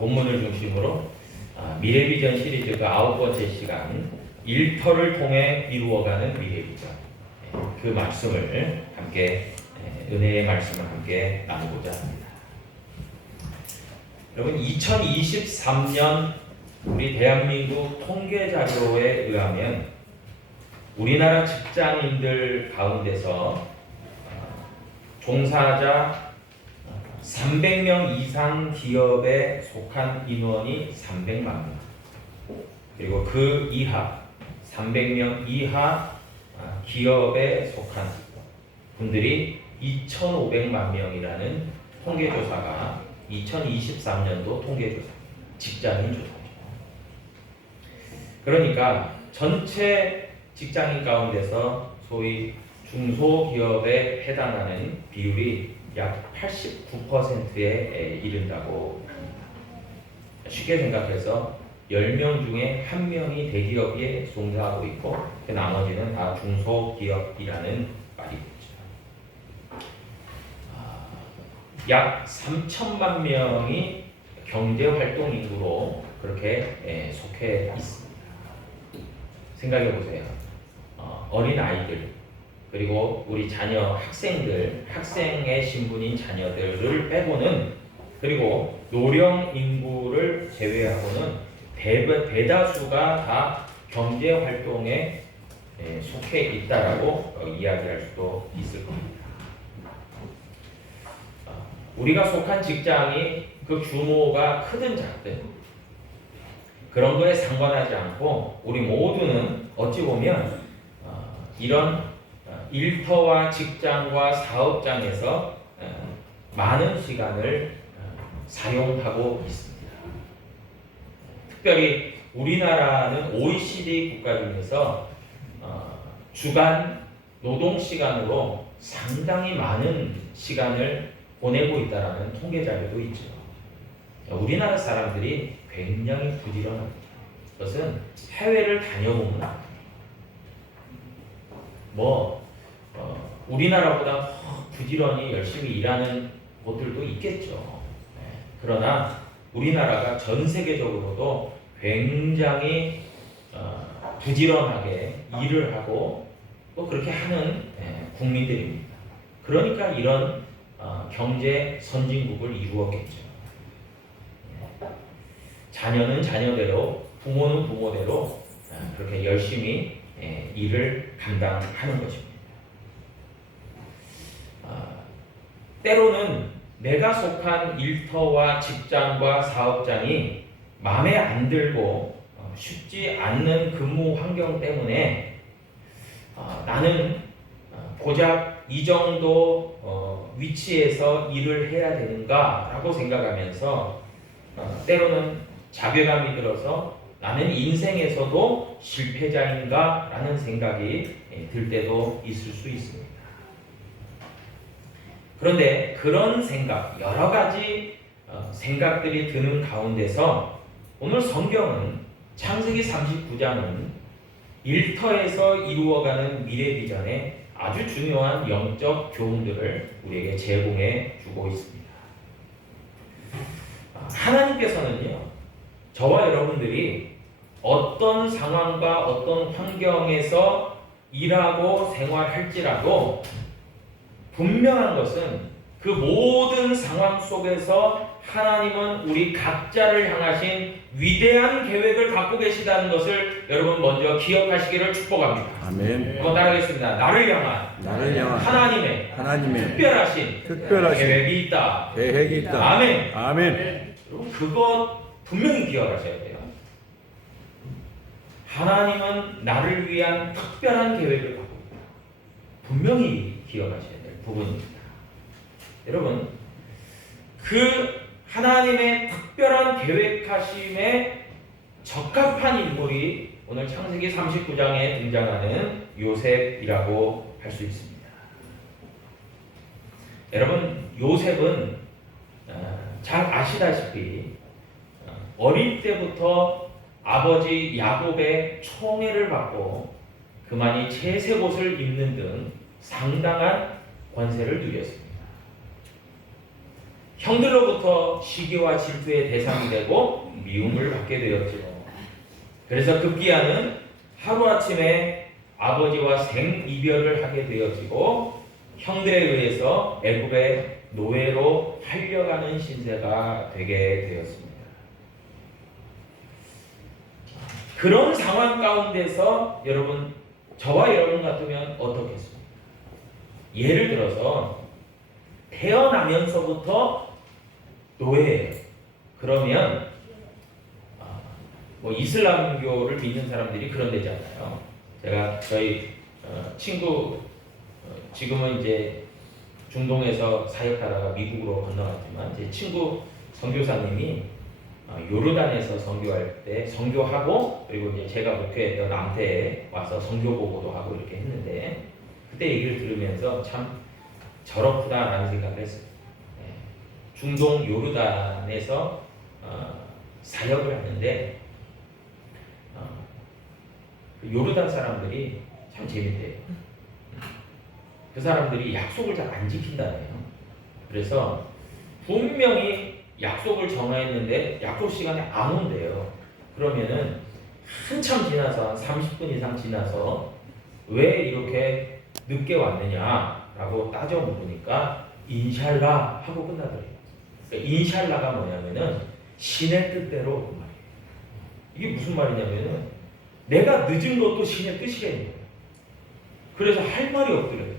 본문을 중심으로 미래비전 시리즈 그 9번째 시간 일터를 통해 이루어가는 미래비전 그 말씀을 함께 은혜의 말씀을 함께 나누고자 합니다. 여러분 2023년 우리 대한민국 통계자료에 의하면 우리나라 직장인들 가운데서 종사자 300명 이상 기업에 속한 인원이 300만 명, 그리고 그 이하 300명 이하 기업에 속한 분들이 2,500만 명이라는 통계조사가 2023년도 통계조사, 직장인 조사죠. 그러니까 전체 직장인 가운데서 소위 중소기업에 해당하는 비율이 약 89%에 이른다고 합니다. 쉽게 생각해서 10명 중에 1명이 대기업에 종사하고 있고 그 나머지는 다 중소기업이라는 말이겠죠. 약 3천만 명이 경제활동 인구로 그렇게 속해 있습니다. 생각해 보세요. 어린 아이들 그리고 우리 자녀 학생들, 학생의 신분인 자녀들을 빼고는, 그리고 노령 인구를 제외하고는 대다수가 다 경제 활동에 속해 있다라고 이야기할 수도 있을 겁니다. 우리가 속한 직장이 그 규모가 크든 작든 그런 거에 상관하지 않고 우리 모두는 어찌 보면 이런 일터와 직장과 사업장에서 많은 시간을 사용하고 있습니다. 특별히 우리나라는 OECD 국가 중에서 주간 노동 시간으로 상당히 많은 시간을 보내고 있다는 통계 자료도 있죠. 우리나라 사람들이 굉장히 부지런합니다. 그것은 해외를 다녀보면 압니다. 우리나라보다 부지런히 열심히 일하는 곳들도 있겠죠. 그러나 우리나라가 전 세계적으로도 굉장히 부지런하게 일을 하고 또 그렇게 하는 국민들입니다. 그러니까 이런 경제 선진국을 이루었겠죠. 자녀는 자녀대로, 부모는 부모대로 그렇게 열심히 일을 감당하는 것입니다. 때로는 내가 속한 일터와 직장과 사업장이 마음에 안 들고 쉽지 않는 근무 환경 때문에 나는 고작 이 정도 위치에서 일을 해야 되는가라고 생각하면서 때로는 자괴감이 들어서 나는 인생에서도 실패자인가라는 생각이 들 때도 있을 수 있습니다. 그런데 그런 생각, 여러 가지 생각들이 드는 가운데서 오늘 성경은 창세기 39장은 일터에서 이루어가는 미래 비전에 아주 중요한 영적 교훈들을 우리에게 제공해 주고 있습니다. 하나님께서는요, 저와 여러분들이 어떤 상황과 어떤 환경에서 일하고 생활할지라도 분명한 것은 그 모든 상황 속에서 하나님은 우리 각자를 향하신 위대한 계획을 갖고 계시다는 것을 여러분 먼저 기억하시기를 축복합니다. 아멘. 한번 따라하겠습니다. 나를 향한 하나님의 특별하신 계획이 있다. 아멘. 아멘. 여러분 그것 분명히 기억하셔야 돼요. 하나님은 나를 위한 특별한 계획을 갖고 있다. 분명히 기억하셔야 될 부분입니다. 여러분 그 하나님의 특별한 계획하심에 적합한 인물이 오늘 창세기 39장에 등장하는 요셉이라고 할 수 있습니다. 여러분 요셉은 잘 아시다시피 어릴 때부터 아버지 야곱의 총애를 받고 그만이 채색옷을 입는 등 상당한 권세를 누렸습니다. 형들로부터 시기와 질투의 대상이 되고 미움을 받게 되었죠. 그래서 급기야는 하루아침에 아버지와 생이별을 하게 되어지고 형들에 의해서 애굽의 노예로 팔려가는 신세가 되게 되었습니다. 그런 상황 가운데서 여러분, 저와 여러분 같으면 어떻겠습니까? 예를 들어서 태어나면서부터 노예예요. 그러면 뭐 이슬람교를 믿는 사람들이 그런 데잖아요. 제가 저희 친구 지금은 이제 중동에서 사역하다가 미국으로 건너갔지만 제 친구 선교사님이 요르단에서 선교할 때 선교하고 그리고 이제 제가 목회했던 암태에 와서 선교 보고도 하고 이렇게 했는데 그때 얘기를 들으면서 참 저렇구나라는 생각을 했어요. 중동 요르단에서 사역을 하는데 요르단 사람들이 참 재밌대요. 그 사람들이 약속을 잘 안 지킨다네요. 그래서 분명히 약속을 정했는데 약속 시간에 안 온대요. 그러면은 한참 지나서 한 30분 이상 지나서 왜 이렇게 늦게 왔느냐라고 따져 물으니까 인샬라 하고 끝나더래요. 그러니까 인샬라가 뭐냐면은 신의 뜻대로 그 말이에요. 이게 무슨 말이냐면은 내가 늦은 것도 신의 뜻이라는 거예요. 그래서 할 말이 없더래요.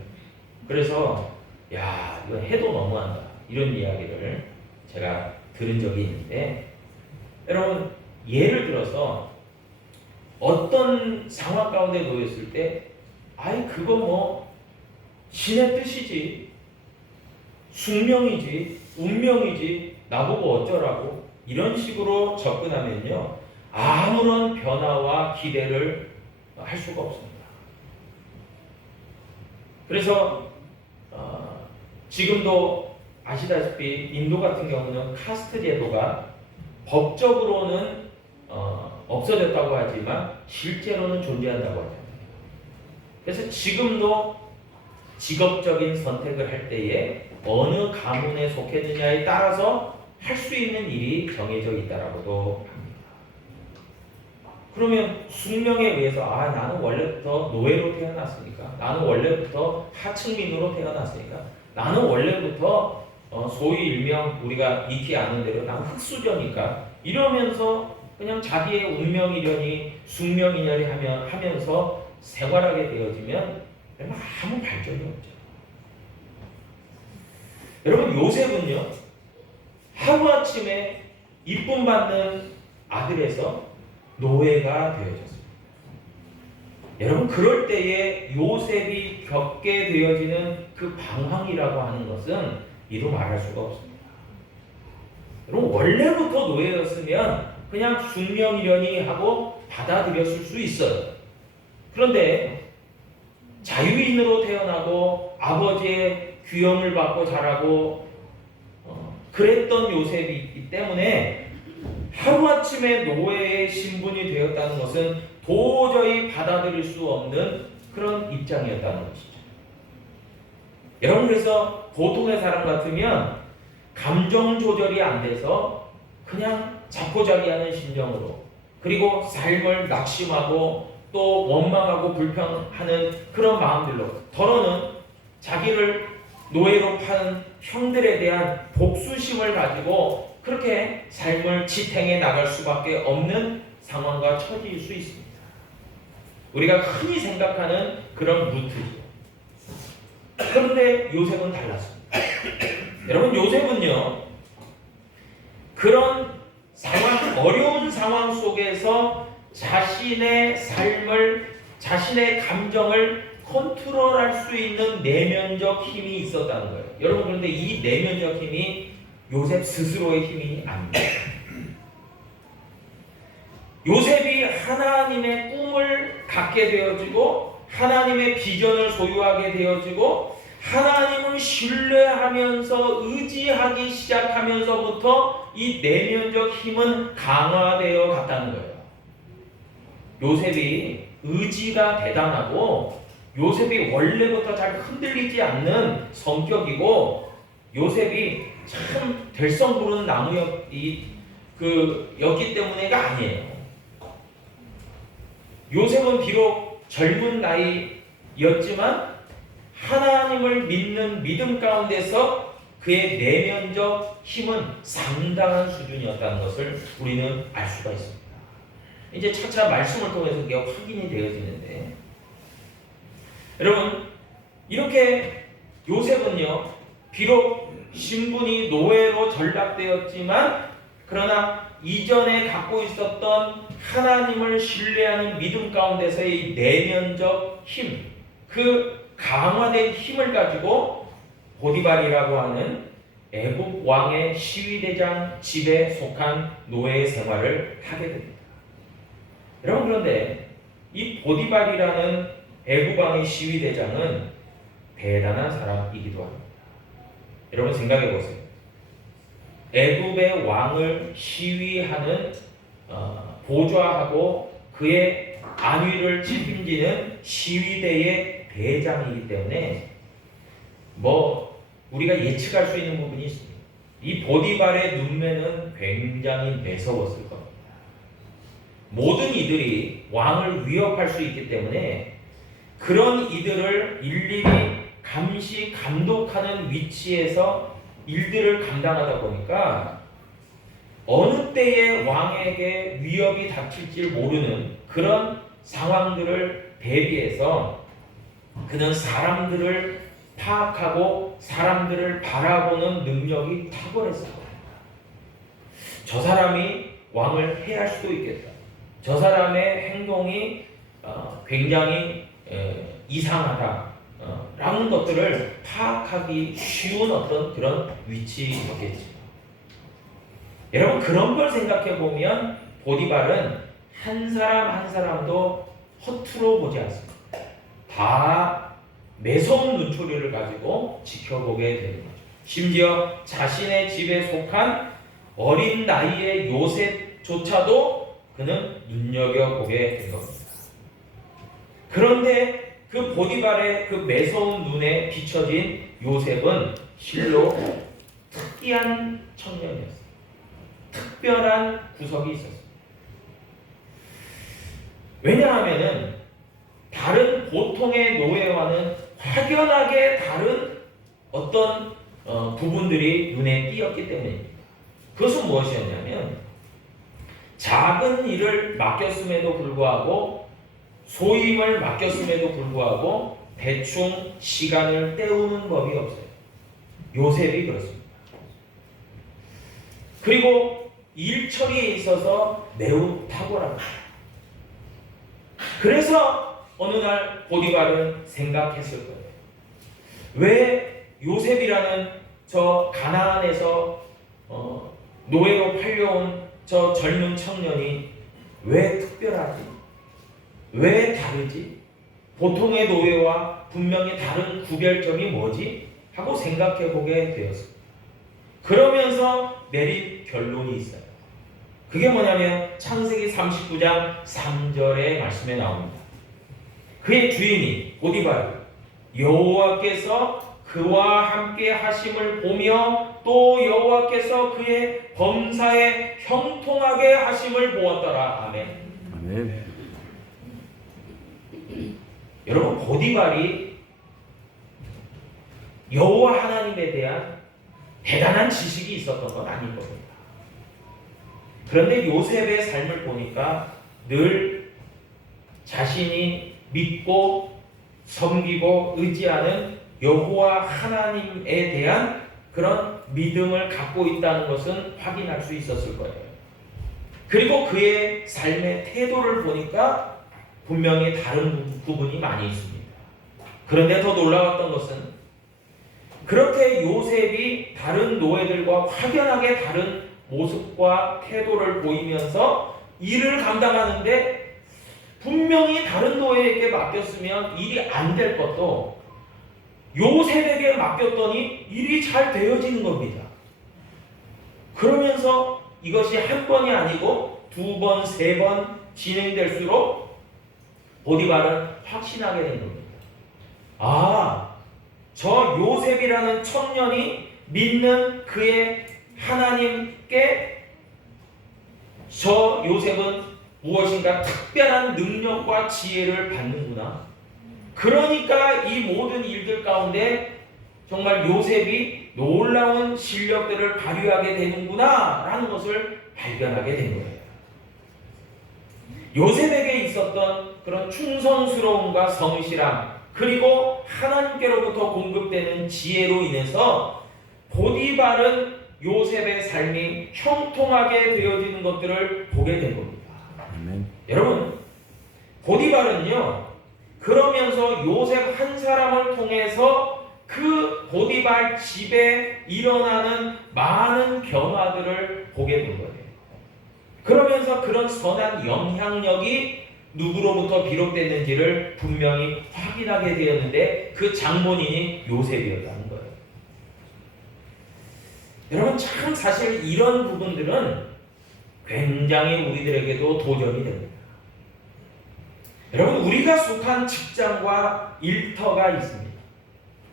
그래서 야, 이거 해도 너무한다. 이런 이야기를 제가 들은 적이 있는데 여러분, 예를 들어서 어떤 상황 가운데 놓였을 때 아이 그거 뭐 신의 뜻이지, 숙명이지, 운명이지, 나보고 어쩌라고 이런 식으로 접근하면요 아무런 변화와 기대를 할 수가 없습니다. 그래서 지금도 아시다시피 인도 같은 경우는 카스트 제도가 법적으로는 없어졌다고 하지만 실제로는 존재한다고 하잖아요. 그래서 지금도 직업적인 선택을 할 때에 어느 가문에 속했느냐에 따라서 할 수 있는 일이 정해져 있다라고도 합니다. 그러면 숙명에 의해서 나는 원래부터 노예로 태어났으니까, 나는 원래부터 하층민으로 태어났으니까, 나는 원래부터 소위 일명 우리가 익히 아는 대로 나는 흙수저니까 이러면서 그냥 자기의 운명이려니 숙명이려니 하면서 생활하게 되어지면 아무 발전이 없죠. 여러분, 요셉은요 하루아침에 이쁨 받는 아들에서 노예가 되어졌습니다. 여러분, 그럴 때에 요셉이 겪게 되어지는 그 방황이라고 하는 것은 이루 말할 수가 없습니다. 여러분, 원래부터 노예였으면 그냥 숙명이려니 하고 받아들였을 수 있어요. 그런데 자유인으로 태어나고 아버지의 귀염을 받고 자라고 그랬던 요셉이기 때문에 하루아침에 노예의 신분이 되었다는 것은 도저히 받아들일 수 없는 그런 입장이었다는 것이죠. 여러분, 그래서 보통의 사람 같으면 감정 조절이 안 돼서 그냥 자포자기하는 심정으로, 그리고 삶을 낙심하고 또 원망하고 불평하는 그런 마음들로, 더러는 자기를 노예로 파는 형들에 대한 복수심을 가지고 그렇게 삶을 지탱해 나갈 수밖에 없는 상황과 처지일 수 있습니다. 우리가 흔히 생각하는 그런 루트죠. 그런데 요셉은 달랐습니다. 여러분, 요셉은요 그런 상황, 어려운 상황 속에서 자신의 삶을, 자신의 감정을 컨트롤할 수 있는 내면적 힘이 있었다는 거예요. 여러분, 그런데 이 내면적 힘이 요셉 스스로의 힘이 아닙니다. 요셉이 하나님의 꿈을 갖게 되어지고 하나님의 비전을 소유하게 되어지고 하나님을 신뢰하면서 의지하기 시작하면서부터 이 내면적 힘은 강화되어 갔다는 거예요. 요셉이 의지가 대단하고 요셉이 원래부터 잘 흔들리지 않는 성격이고 요셉이 참 별성 부르는 나무였기 때문에가 아니에요. 요셉은 비록 젊은 나이였지만 하나님을 믿는 믿음 가운데서 그의 내면적 힘은 상당한 수준이었다는 것을 우리는 알 수가 있습니다. 이제 차차 말씀을 통해서 그게 확인이 되어지는데, 여러분, 이렇게 요셉은요, 비록 신분이 노예로 전락되었지만 그러나 이전에 갖고 있었던 하나님을 신뢰하는 믿음 가운데서의 내면적 힘, 그 강화된 힘을 가지고 보디발이라고 하는 애굽 왕의 시위대장 집에 속한 노예 생활을 하게 됩니다. 여러분, 그런데 이 보디발이라는 애굽 왕의 시위대장은 대단한 사람이기도 합니다. 여러분 생각해 보세요. 애굽의 왕을 시위하는 보좌하고 그의 안위를 책임지는 시위대의 대장이기 때문에 우리가 예측할 수 있는 부분이 있습니다. 이 보디발의 눈매는 굉장히 매서웠을 겁니다. 모든 이들이 왕을 위협할 수 있기 때문에 그런 이들을 일일이 감시 감독하는 위치에서 일들을 감당하다 보니까 어느 때에 왕에게 위협이 닥칠지 모르는 그런 상황들을 대비해서 그는 사람들을 파악하고 사람들을 바라보는 능력이 탁월했을 겁니다. 저 사람이 왕을 해할 수도 있겠다. 저 사람의 행동이 굉장히 이상하다. 라는 것들을 파악하기 쉬운 어떤 그런 위치였겠죠. 여러분, 그런 걸 생각해 보면 보디발은 한 사람 한 사람도 허투루 보지 않습니다. 다 매서운 눈초리를 가지고 지켜보게 되는 거죠. 심지어 자신의 집에 속한 어린 나이의 요셉조차도 그는 눈여겨보게 된 겁니다. 그런데 그 보디발의 그 매서운 눈에 비춰진 요셉은 실로 특이한 청년이었어요. 특별한 구석이 있었어요. 왜냐하면은 다른 보통의 노예와는 확연하게 다른 어떤 부분들이 눈에 띄었기 때문입니다. 그것은 무엇이었냐면 작은 일을 맡겼음에도 불구하고 소임을 맡겼음에도 불구하고 대충 시간을 때우는 법이 없어요. 요셉이 그렇습니다. 그리고 일 처리에 있어서 매우 탁월합니다. 그래서 어느 날 보디발은 생각했을 거예요. 왜 요셉이라는 저 가나안에서 노예로 팔려온 저 젊은 청년이 왜 특별하지? 왜 다르지? 보통의 노예와 분명히 다른 구별점이 뭐지? 하고 생각해 보게 되었습니다. 그러면서 내린 결론이 있어요. 그게 뭐냐면 창세기 39장 3절의 말씀에 나옵니다. 그의 주인이 보디발 여호와께서 그와 함께 하심을 보며 또 여호와께서 그의 범사에 형통하게 하심을 보았더라. 아멘. 아멘. 여러분, 보디발이 여호와 하나님에 대한 대단한 지식이 있었던 건 아닐 겁니다. 그런데 요셉의 삶을 보니까 늘 자신이 믿고 섬기고 의지하는 여호와 하나님에 대한 그런 믿음을 갖고 있다는 것은 확인할 수 있었을 거예요. 그리고 그의 삶의 태도를 보니까 분명히 다른 부분이 많이 있습니다. 그런데 더 놀라웠던 것은 그렇게 요셉이 다른 노예들과 확연하게 다른 모습과 태도를 보이면서 일을 감당하는데 분명히 다른 노예에게 맡겼으면 일이 안 될 것도 요셉에게 맡겼더니 일이 잘 되어지는 겁니다. 그러면서 이것이 한 번이 아니고 두 번, 세 번 진행될수록 보디발은 확신하게 된 겁니다. 아, 저 요셉이라는 청년이 믿는 그의 하나님께 저 요셉은 무엇인가 특별한 능력과 지혜를 받는구나. 그러니까 이 모든 일들 가운데 정말 요셉이 놀라운 실력들을 발휘하게 되는구나 라는 것을 발견하게 된 거예요. 요셉에게 있었던 그런 충성스러움과 성실함, 그리고 하나님께로부터 공급되는 지혜로 인해서 보디발은 요셉의 삶이 형통하게 되어지는 것들을 보게 된 겁니다. 아멘. 여러분, 보디발은요, 그러면서 요셉 한 사람을 통해서 그 보디발 집에 일어나는 많은 변화들을 보게 된 거예요. 그러면서 그런 선한 영향력이 누구로부터 비롯됐는지를 분명히 확인하게 되었는데 그 장본인이 요셉이었다는 거예요. 여러분, 참 사실 이런 부분들은 굉장히 우리들에게도 도전이 됩니다. 여러분, 우리가 속한 직장과 일터가 있습니다.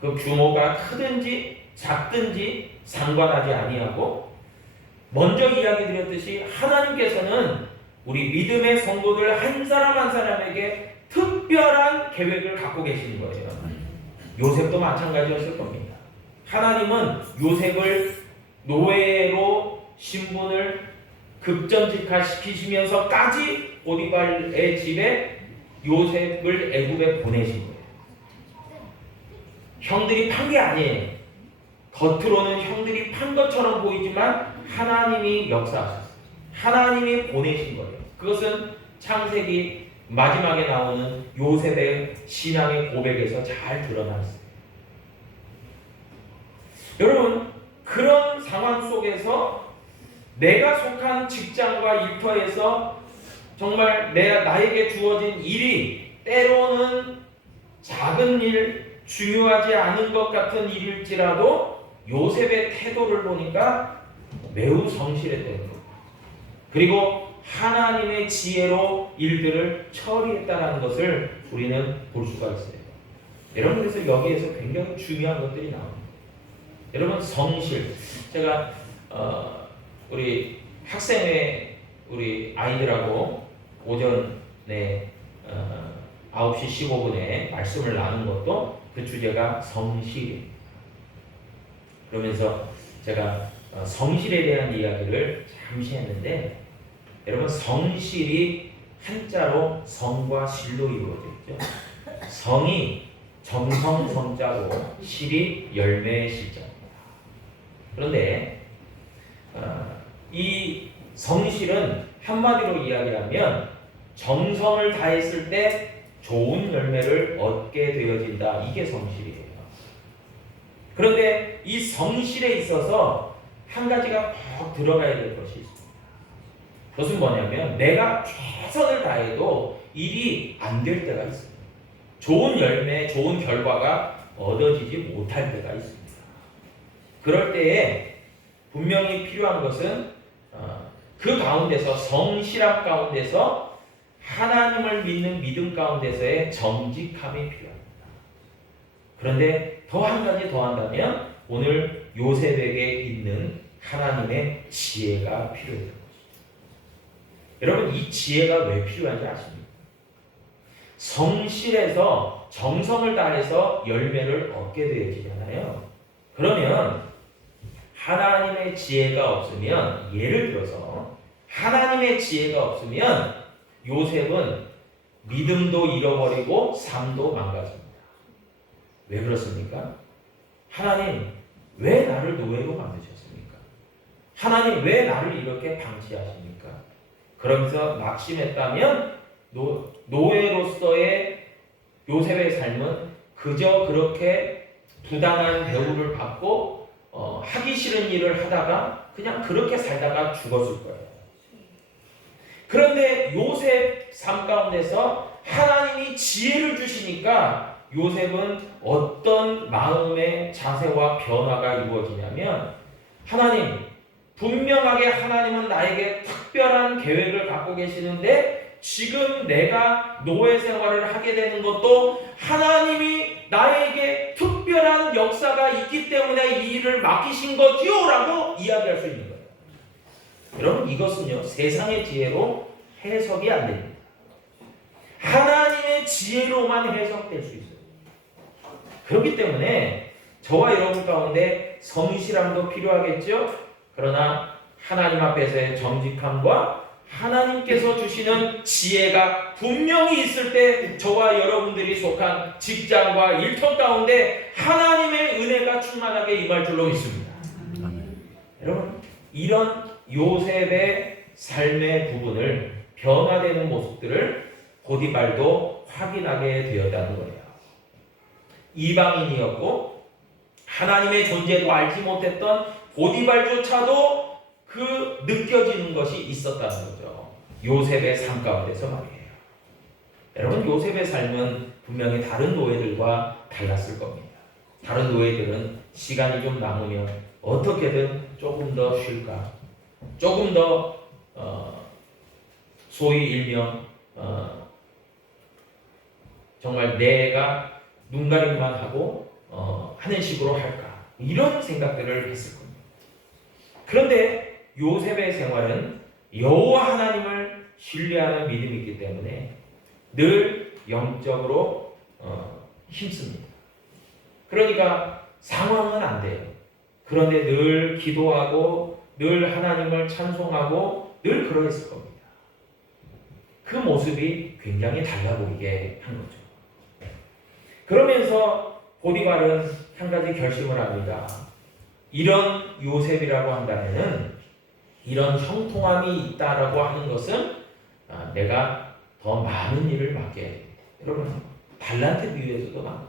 그 규모가 크든지 작든지 상관하지 아니하고, 먼저 이야기 드렸듯이 하나님께서는 우리 믿음의 성도들 한 사람 한 사람에게 특별한 계획을 갖고 계시는 거예요. 요셉도 마찬가지였을 겁니다. 하나님은 요셉을 노예로 신분을 급전직하시키시면서까지 보디발의 집에 요셉을 애굽에 보내신 거예요. 형들이 판 게 아니에요. 겉으로는 형들이 판 것처럼 보이지만 하나님이 역사하셨어요. 하나님이 보내신 거예요. 그것은 창세기 마지막에 나오는 요셉의 신앙의 고백에서 잘 드러났어요. 여러분, 그런 상황 속에서 내가 속한 직장과 일터에서 정말 나에게 주어진 일이 때로는 작은 일, 중요하지 않은 것 같은 일일지라도 요셉의 태도를 보니까 매우 성실했다는 것. 그리고 하나님의 지혜로 일들을 처리했다는 것을 우리는 볼 수가 있어요. 여러분, 그래서 여기에서 굉장히 중요한 것들이 나옵니다. 여러분, 성실. 제가 우리 학생회 우리 아이들하고 오전에 9시 15분에 말씀을 나눈 것도 그 주제가 성실입니다. 그러면서 제가 성실에 대한 이야기를 잠시 했는데, 여러분, 성실이 한자로 성과 실로 이루어져 있죠. 성이 정성 성자고 실이 열매의 실자입니다. 그런데 이 성실은 한마디로 이야기하면 정성을 다했을 때 좋은 열매를 얻게 되어진다. 이게 성실이에요. 그런데 이 성실에 있어서 한 가지가 꼭 들어가야 될 것이 있습니다. 그것은 뭐냐면 내가 최선을 다해도 일이 안 될 때가 있습니다. 좋은 열매, 좋은 결과가 얻어지지 못할 때가 있습니다. 그럴 때에 분명히 필요한 것은 그 가운데서 성실함 가운데서 하나님을 믿는 믿음 가운데서의 정직함이 필요합니다. 그런데 더 한 가지 더 한다면 오늘 요셉에게 있는 하나님의 지혜가 필요했던 것이죠. 여러분, 이 지혜가 왜 필요한지 아십니까? 성실해서 정성을 다해서 열매를 얻게 되어지잖아요. 그러면 하나님의 지혜가 없으면, 예를 들어서 하나님의 지혜가 없으면 요셉은 믿음도 잃어버리고 삶도 망가집니다. 왜 그렇습니까? 하나님, 왜 나를 노예로 만드셨습니까? 하나님, 왜 나를 이렇게 방치하십니까? 그러면서 낙심했다면 노예로서의 요셉의 삶은 그저 그렇게 부당한 대우를 받고 하기 싫은 일을 하다가 그냥 그렇게 살다가 죽었을 거예요. 그런데 요셉 삶 가운데서 하나님이 지혜를 주시니까 요셉은 어떤 마음의 자세와 변화가 이루어지냐면, 하나님, 분명하게 하나님은 나에게 특별한 계획을 갖고 계시는데 지금 내가 노예 생활을 하게 되는 것도 하나님이 나에게 특별한 역사가 있기 때문에 이 일을 맡기신 거지요 라고 이야기할 수 있는 거예요. 여러분, 이것은요 세상의 지혜로 해석이 안 됩니다. 하나님의 지혜로만 해석될 수 있어요. 그렇기 때문에 저와 여러분 가운데 성실함도 필요하겠죠. 그러나 하나님 앞에서의 정직함과 하나님께서 주시는 지혜가 분명히 있을 때 저와 여러분들이 속한 직장과 일터 가운데 하나님의 은혜가 충만하게 임할 줄로 믿습니다. 여러분, 이런 요셉의 삶의 부분을 변화되는 모습들을 보디발도 확인하게 되었다는 거예요. 이방인이었고 하나님의 존재도 알지 못했던 보디발조차도 그 느껴지는 것이 있었다는 거죠. 요셉의 삶 가운데서 말이에요. 여러분, 요셉의 삶은 분명히 다른 노예들과 달랐을 겁니다. 다른 노예들은 시간이 좀 남으면 어떻게든 조금 더 쉴까, 조금 더 소위 일명 정말 내가 눈가림만 하고 하는 식으로 할까, 이런 생각들을 했을 겁니다. 그런데 요셉의 생활은 여호와 하나님을 신뢰하는 믿음이 있기 때문에 늘 영적으로 힘씁니다. 그러니까 상황은 안 돼요. 그런데 늘 기도하고 늘 하나님을 찬송하고 늘 그러했을 겁니다. 그 모습이 굉장히 달라 보이게 한 거죠. 그러면서 보디발은 한 가지 결심을 합니다. 이런 요셉이라고 한다면은, 이런 형통함이 있다라고 하는 것은 내가 더 많은 일을 맡게 해야 됩니다. 여러분, 달란트 비유에서도 많아요.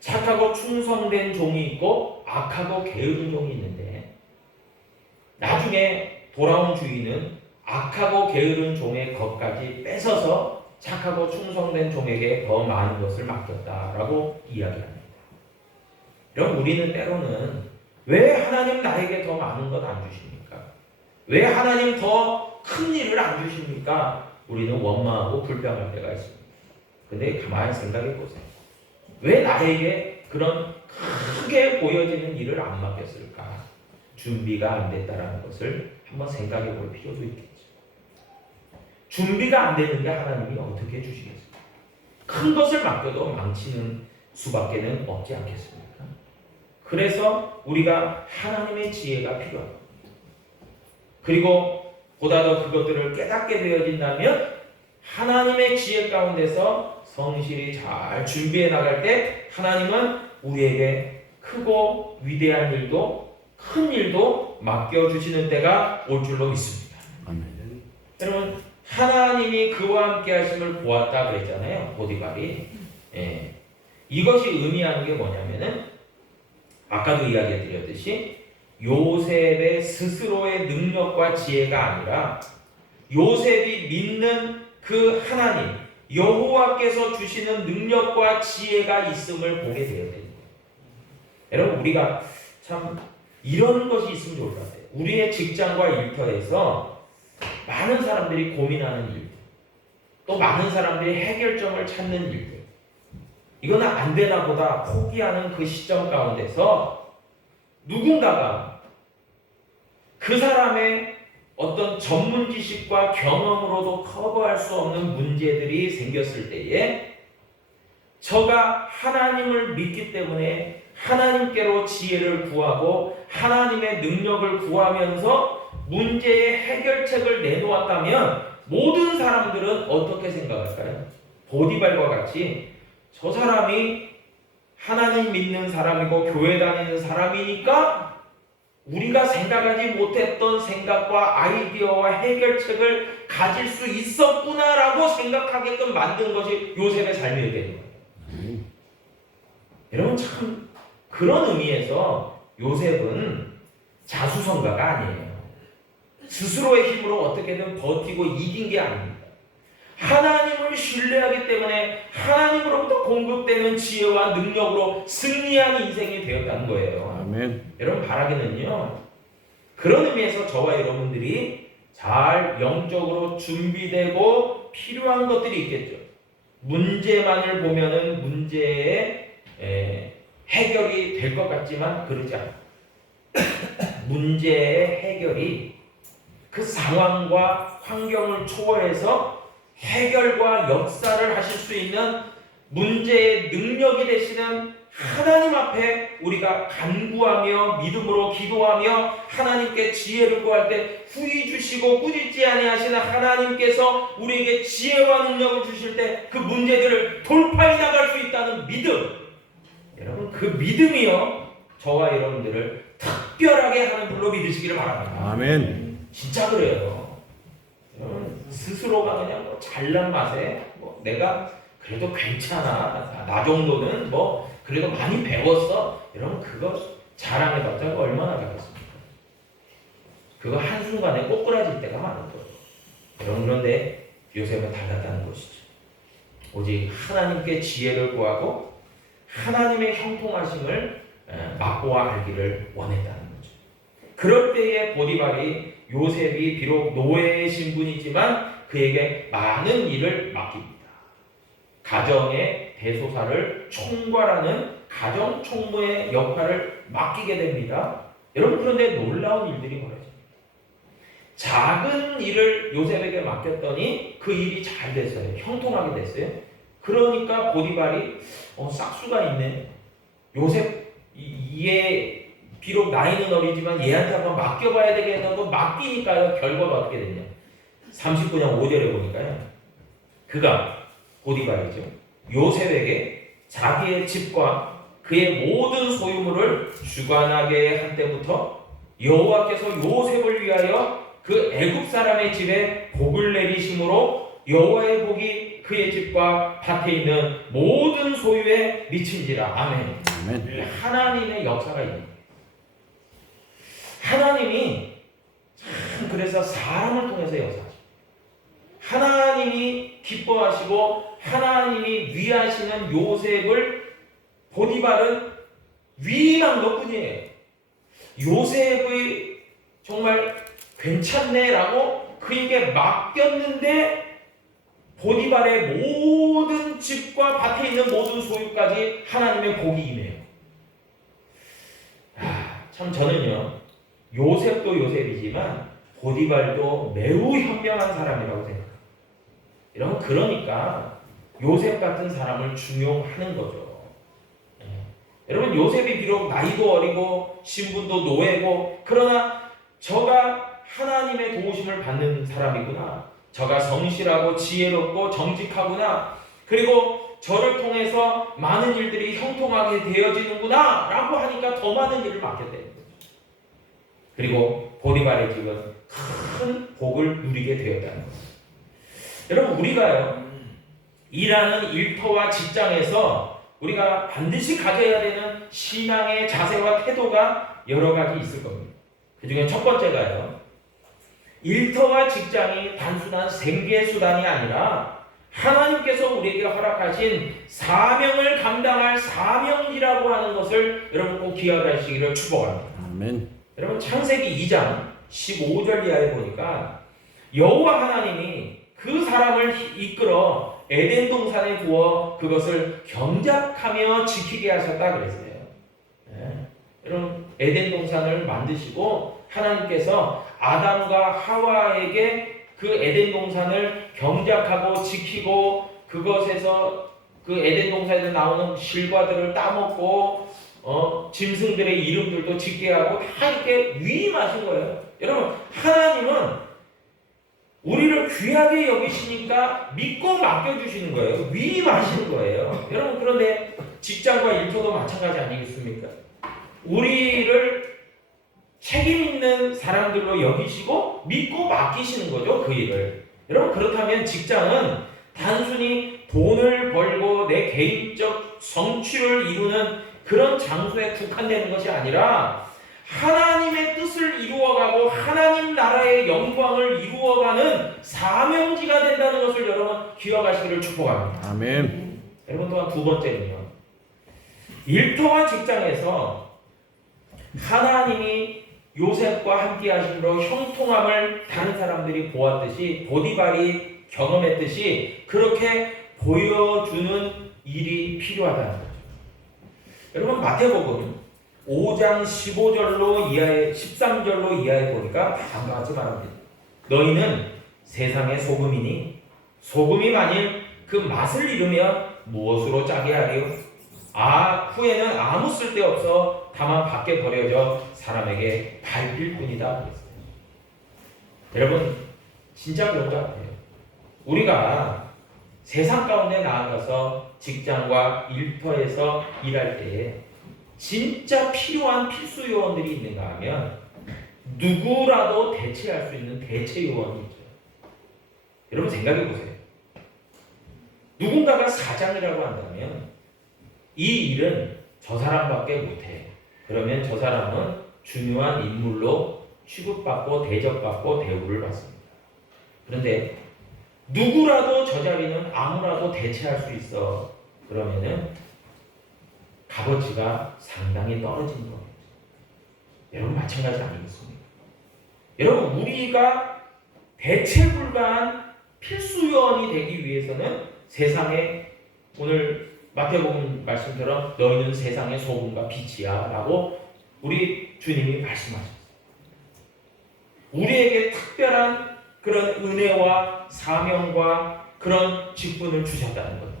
착하고 충성된 종이 있고 악하고 게으른 종이 있는데, 나중에 돌아온 주인은 악하고 게으른 종의 것까지 뺏어서 착하고 충성된 종에게 더 많은 것을 맡겼다라고 이야기합니다. 여러분, 우리는 때로는 왜 하나님 나에게 더 많은 것 안 주십니까? 왜 하나님 더 큰 일을 안 주십니까? 우리는 원망하고 불평할 때가 있습니다. 근데 가만히 생각해 보세요. 왜 나에게 그런 크게 보여지는 일을 안 맡겼을까? 준비가 안 됐다는 것을 한번 생각해 볼 필요도 있겠죠. 준비가 안 되는데 하나님이 어떻게 주시겠습니까? 큰 것을 맡겨도 망치는 수밖에는 없지 않겠습니까? 그래서 우리가 하나님의 지혜가 필요합니다. 그리고 보다 더 그것들을 깨닫게 되어진다면 하나님의 지혜 가운데서 성실히 잘 준비해 나갈 때 하나님은 우리에게 크고 위대한 일도 큰 일도 맡겨주시는 때가 올 줄로 믿습니다. 아멘. 여러분, 하나님이 그와 함께 하심을 보았다 그랬잖아요. 보디발이. 예. 이것이 의미하는 게 뭐냐면은 아까도 이야기 드렸듯이 요셉의 스스로의 능력과 지혜가 아니라 요셉이 믿는 그 하나님 여호와께서 주시는 능력과 지혜가 있음을 보게 되어야 됩니다. 여러분, 우리가 참 이런 것이 있으면 좋을 것 같아요. 우리의 직장과 일터에서 많은 사람들이 고민하는 일들, 또 많은 사람들이 해결점을 찾는 일들, 이거는 안 되나 보다 포기하는 그 시점 가운데서 누군가가 그 사람의 어떤 전문 지식과 경험으로도 커버할 수 없는 문제들이 생겼을 때에 저가 하나님을 믿기 때문에 하나님께로 지혜를 구하고 하나님의 능력을 구하면서 문제의 해결책을 내놓았다면 모든 사람들은 어떻게 생각할까요? 보디발과 같이 저 사람이 하나님 믿는 사람이고 교회 다니는 사람이니까 우리가 생각하지 못했던 생각과 아이디어와 해결책을 가질 수 있었구나라고 생각하게끔 만든 것이 요셉의 삶이 되는 거예요. 여러분, 참 그런 의미에서 요셉은 자수성가가 아니에요. 스스로의 힘으로 어떻게든 버티고 이긴 게 아닙니다. 하나님을 신뢰하기 때문에 하나님으로부터 공급되는 지혜와 능력으로 승리한 인생이 되었다는 거예요. 아멘. 여러분, 바라기는요, 그런 의미에서 저와 여러분들이 잘 영적으로 준비되고 필요한 것들이 있겠죠. 문제만을 보면은 문제의 해결이 될 것 같지만 그러지 않아요. 문제의 해결이 그 상황과 환경을 초월해서 해결과 역사를 하실 수 있는 문제의 능력이 되시는 하나님 앞에 우리가 간구하며 믿음으로 기도하며 하나님께 지혜를 구할 때 후히 주시고 꾸짖지 아니하시는 하나님께서 우리에게 지혜와 능력을 주실 때 그 문제들을 돌파해 나갈 수 있다는 믿음, 여러분 그 믿음이요 저와 여러분들을 특별하게 하는 불로 믿으시기를 바랍니다. 아멘. 진짜 그래요. 여러분 스스로가 그냥 뭐 잘난 맛에 뭐 내가 그래도 괜찮아, 나 정도는 뭐 그래도 많이 배웠어, 여러분 그거 자랑해봤자 얼마나 되겠습니까? 그거 한순간에 꼬꾸라질 때가 많은 거예요. 여러분 그런데 요셉은 달랐다는 것이죠. 오직 하나님께 지혜를 구하고 하나님의 형통하심을 맛보아 알기를 원했다는 거죠. 그럴 때에 보디발이 요셉이 비록 노예의 신분이지만 그에게 많은 일을 맡깁니다. 가정의 대소사를 총괄하는 가정 총무의 역할을 맡기게 됩니다. 여러분 그런데 놀라운 일들이 벌어집니다. 작은 일을 요셉에게 맡겼더니 그 일이 잘 됐어요. 형통하게 됐어요. 그러니까 보디발이 싹수가 있네. 요셉 얘 비록 나이는 어리지만 얘한테 한번 맡겨봐야 되겠다고 맡기니까요. 결과가 어떻게 됐냐. 39장 5절에 보니까요. 그가 보디발이죠. 요셉에게 자기의 집과 그의 모든 소유물을 주관하게 한 때부터 여호와께서 요셉을 위하여 그 애굽 사람의 집에 복을 내리심으로 여호와의 복이 그의 집과 밭에 있는 모든 소유에 미친지라. 아멘. 아멘. 하나님의 역사가 있는 거예요. 하나님이 참 그래서 사람을 통해서 역사하죠. 하나님이 기뻐하시고 하나님이 위하시는 요셉을 보디발은 위임한 것뿐이에요. 요셉의 정말 괜찮네라고 그에게 맡겼는데 보디발의 모든 집과 밭에 있는 모든 소유까지 하나님의 복이 임해요. 참 저는요 요셉도 요셉이지만 보디발도 매우 현명한 사람이라고 생각합니다. 여러분 그러니까 요셉 같은 사람을 중용하는 거죠. 여러분 요셉이 비록 나이도 어리고 신분도 노예고 그러나 저가 하나님의 도우심을 받는 사람이구나. 저가 성실하고 지혜롭고 정직하구나. 그리고 저를 통해서 많은 일들이 형통하게 되어지는구나 라고 하니까 더 많은 일을 맡게 되는 거죠. 그리고 보디발의 집은 큰 복을 누리게 되었다는 거죠. 여러분 우리가요 일하는 일터와 직장에서 우리가 반드시 가져야 되는 신앙의 자세와 태도가 여러 가지 있을 겁니다. 그 중에 첫 번째가요 일터와 직장이 단순한 생계수단이 아니라 하나님께서 우리에게 허락하신 사명을 감당할 사명지라고 하는 것을 여러분 꼭 기억하시기를 축복합니다. 아멘. 여러분 창세기 2장 15절 이하에 보니까 여호와 하나님이 그 사람을 이끌어 에덴 동산에 두어 그것을 경작하며 지키게 하셨다 그랬어요. 여러분 에덴 동산을 만드시고 하나님께서 아담과 하와에게 그 에덴 동산을 경작하고 지키고 그것에서 그 에덴 동산에서 나오는 실과들을 따먹고 짐승들의 이름들도 짓게 하고 다 이렇게 위임하신 거예요. 여러분 하나님은 우리를 귀하게 여기시니까 믿고 맡겨주시는 거예요. 위임하시는 거예요. 여러분 그런데 직장과 일터도 마찬가지 아니겠습니까? 우리를 책임 있는 사람들로 여기시고 믿고 맡기시는 거죠. 그 일을. 여러분 그렇다면 직장은 단순히 돈을 벌고 내 개인적 성취를 이루는 그런 장소에 국한되는 것이 아니라 하나님의 뜻을 이루어가고 하나님 나라의 영광을 이루어가는 사명지가 된다는 것을 여러분 기억하시기를 축복합니다. 아멘. 여러분 또한 두 번째는요. 일터와 직장에서 하나님이 요셉과 함께 하심으로 형통함을 다른 사람들이 보았듯이 보디발이 경험했듯이 그렇게 보여주는 일이 필요하다는 거죠. 여러분 마태복음 5장 15절로 이하에 13절로 이하에 보니까 다음과 같이 말합니다. 너희는 세상의 소금이니 소금이 만일 그 맛을 잃으면 무엇으로 짜게 하리요? 후에는 아무 쓸데없어 다만 밖에 버려져 사람에게 밟힐 뿐이다. 여러분 진짜 그런 것 같아요. 우리가 세상 가운데 나아가서 직장과 일터에서 일할 때에 진짜 필요한 필수 요원들이 있는가 하면 누구라도 대체할 수 있는 대체 요원이 있죠. 여러분 생각해 보세요. 누군가가 사장이라고 한다면 이 일은 저 사람밖에 못해. 그러면 저 사람은 중요한 인물로 취급받고 대접받고 대우를 받습니다. 그런데 누구라도 저 자리는 아무라도 대체할 수 있어. 그러면은 값어치가 상당히 떨어지는 겁니다. 여러분 마찬가지 아니겠습니까? 여러분 우리가 대체 불가한 필수 요원이 되기 위해서는 세상에 오늘 마태복음 말씀처럼 너희는 세상의 소금과 빛이야 라고 우리 주님이 말씀하셨어요. 우리에게 특별한 그런 은혜와 사명과 그런 직분을 주셨다는 거예요.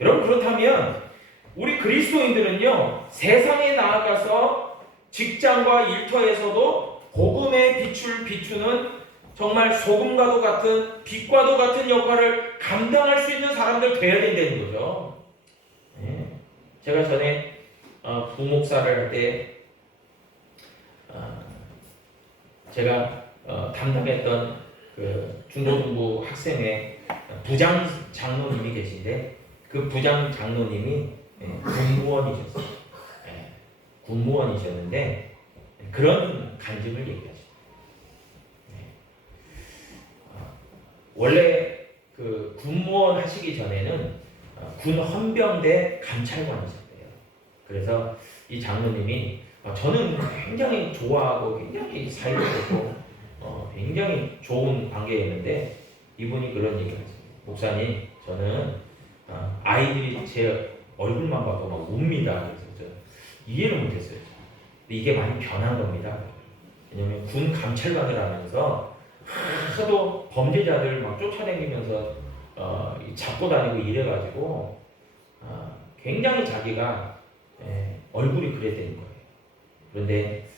여러분 그렇다면 우리 그리스도인들은요 세상에 나아가서 직장과 일터에서도 복음의 빛을 비추는 정말 소금과도 같은 빛과도 같은 역할을 감당할 수 있는 사람들 되어야 된다는 거죠. 제가 전에 부목사를 할 때 제가 담당했던 그 중고등부 학생의 부장 장로님이 계신데 그 부장 장로님이 군무원이셨어요. 군무원이셨는데 그런 간증을 얘기하시죠. 원래 그 군무원 하시기 전에는 군 헌병대 감찰관이셨대요. 그래서 이 장로님이 저는 굉장히 좋아하고 굉장히 사이좋고 굉장히 좋은 관계였는데 이분이 그런 얘기를 했어요. 목사님, 저는 아이들이 제 얼굴만 봐도 막 웁니다. 그래서 저 이해를 못했어요. 이게 많이 변한 겁니다. 왜냐면 군 감찰관을 하면서 하도 범죄자들 막 쫓아다니면서 잡고 다니고 이래가지고 굉장히 자기가 얼굴이 그랬다는 거예요. 그런데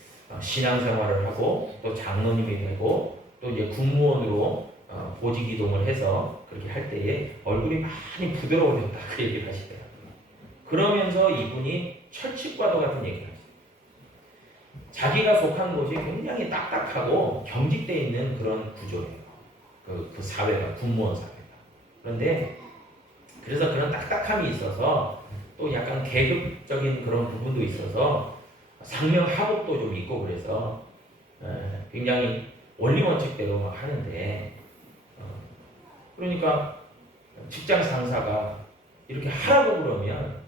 신앙생활을 하고 또 장로님이 되고 또 이제 군무원으로 보직 이동을 해서 그렇게 할 때에 얼굴이 많이 부드러워졌다 그 얘기를 하시더라고요. 그러면서 이분이 철칙과도 같은 얘기를 하시죠. 자기가 속한 곳이 굉장히 딱딱하고 경직되어 있는 그런 구조예요. 그 사회가 군무원 사회가. 그런데 그래서 그런 딱딱함이 있어서 또 약간 계급적인 그런 부분도 있어서 상명하복도 좀 있고 그래서 굉장히 원리 원칙대로 하는데 그러니까 직장 상사가 이렇게 하라고 그러면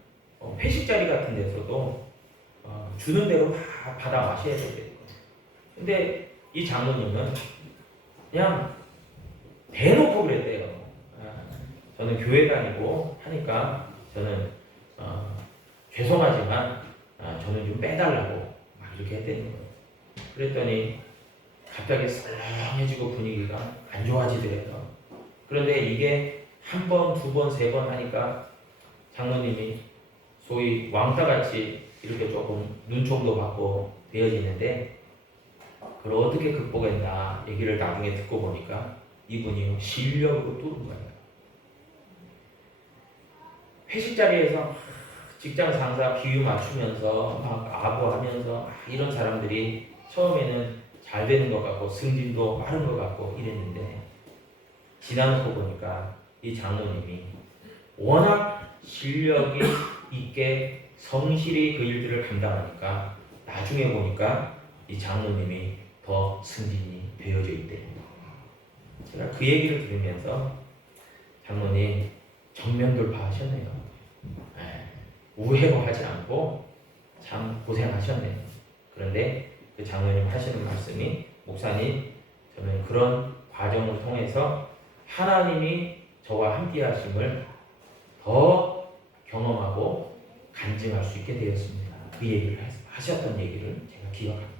회식 자리 같은 데서도 주는 대로 다 받아 마셔야 돼요. 근데 이 장로님은 그냥 대놓고 그랬대요. 저는 교회 다니고 하니까 저는 죄송하지만 저는 좀 빼달라고 막 이렇게 했다는 거예요. 그랬더니 갑자기 썰렁해지고 분위기가 안 좋아지더래요. 그런데 이게 한 번, 두 번, 세 번 하니까 장로님이 소위 왕따같이 이렇게 조금 눈총도 받고 되어지는데 그걸 어떻게 극복했나 얘기를 나중에 듣고 보니까 이분이 실력으로 뚫은 거예요. 회식 자리에서 직장 상사 비유 맞추면서 막 아부하면서 이런 사람들이 처음에는 잘 되는 것 같고 승진도 빠른 것 같고 이랬는데 지나서 보니까 이 장로님이 워낙 실력이 있게 성실히 그 일들을 감당하니까 나중에 보니까 이 장로님이 더 승진이 되어져 있대요. 제가 그 얘기를 들으면서 장로님 정면 돌파하셨네요. 우회로 하지 않고 참 고생하셨네요. 그런데 그 그 장로님 하시는 말씀이 목사님 저는 그런 과정을 통해서 하나님이 저와 함께 하심을 더 경험하고 간증할 수 있게 되었습니다. 그 얘기를 하셨던 얘기를 제가 기억합니다.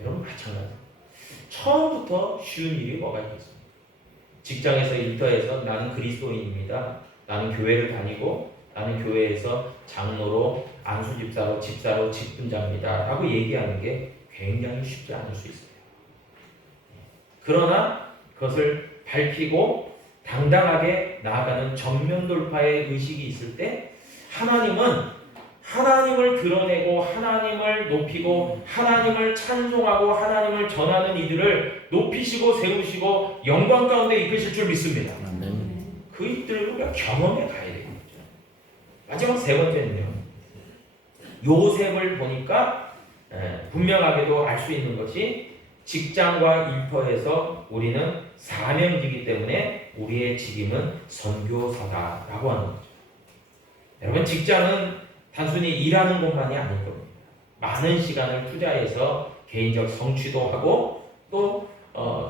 여러분 마찬가지입니다. 처음부터 쉬운 일이 뭐가 있겠습니까? 직장에서 일터에서 나는 그리스도인입니다. 나는 교회를 다니고 나는 교회에서 장로로 안수집사로 집사로 직분자입니다 라고 얘기하는 게 굉장히 쉽지 않을 수 있어요. 그러나 그것을 밝히고 당당하게 나아가는 전면 돌파의 의식이 있을 때 하나님을 드러내고 하나님을 높이고 하나님을 찬송하고 하나님을 전하는 이들을 높이시고 세우시고 영광 가운데 이끄실 줄 믿습니다. 그 이들을 우리가 경험해 가야 되는 거죠. 마지막 세 번째는요. 요셉을 보니까 분명하게도 알 수 있는 것이 직장과 일터에서 우리는 사명이기 때문에 우리의 직임은 선교사다라고 하는 거죠. 여러분 직장은 단순히 일하는 것만이 아닐 겁니다. 많은 시간을 투자해서 개인적 성취도 하고 또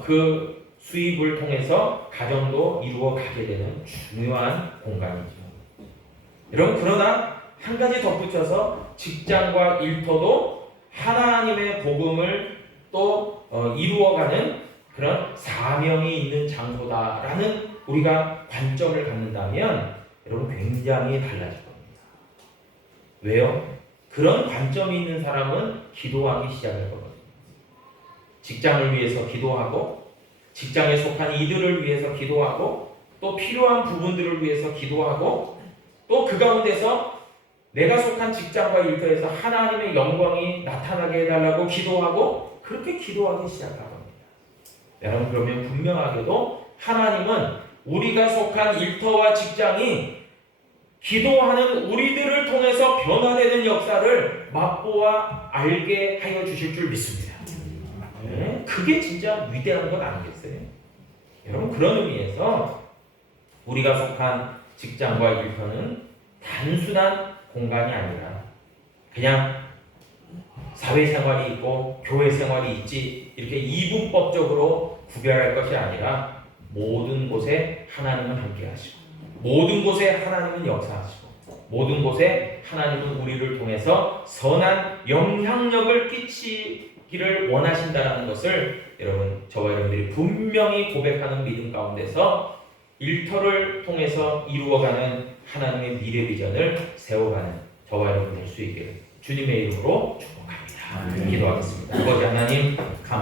그 수입을 통해서 가정도 이루어 가게 되는 중요한 공간이죠. 여러분 그러나 한 가지 덧붙여서 직장과 일터도 하나님의 복음을 또 이루어가는 그런 사명이 있는 장소다라는 우리가 관점을 갖는다면 여러분 굉장히 달라질 겁니다. 왜요? 그런 관점이 있는 사람은 기도하기 시작할 거거든요. 직장을 위해서 기도하고 직장에 속한 이들을 위해서 기도하고 또 필요한 부분들을 위해서 기도하고 또 그 가운데서 내가 속한 직장과 일터에서 하나님의 영광이 나타나게 해달라고 기도하고 그렇게 기도하기 시작할 겁니다. 여러분 그러면 분명하게도 하나님은 우리가 속한 일터와 직장이 기도하는 우리들을 통해서 변화되는 역사를 맛보아 알게 하여 주실 줄 믿습니다. 네? 그게 진짜 위대한 건 아니겠어요? 여러분 그런 의미에서 우리가 속한 직장과 일터는 단순한 공간이 아니라 그냥 사회생활이 있고 교회생활이 있지 이렇게 이분법적으로 구별할 것이 아니라 모든 곳에 하나님은 함께 하시고 모든 곳에 하나님은 역사하시고 모든 곳에 하나님은 우리를 통해서 선한 영향력을 끼치기를 원하신다는 것을 여러분 저와 여러분들이 분명히 고백하는 믿음 가운데서 일터를 통해서 이루어가는 하나님의 미래 비전을 세워가는 저와 여러분 될 수 있게 주님의 이름으로 축복합니다. 기도하겠습니다. 아버지 하나님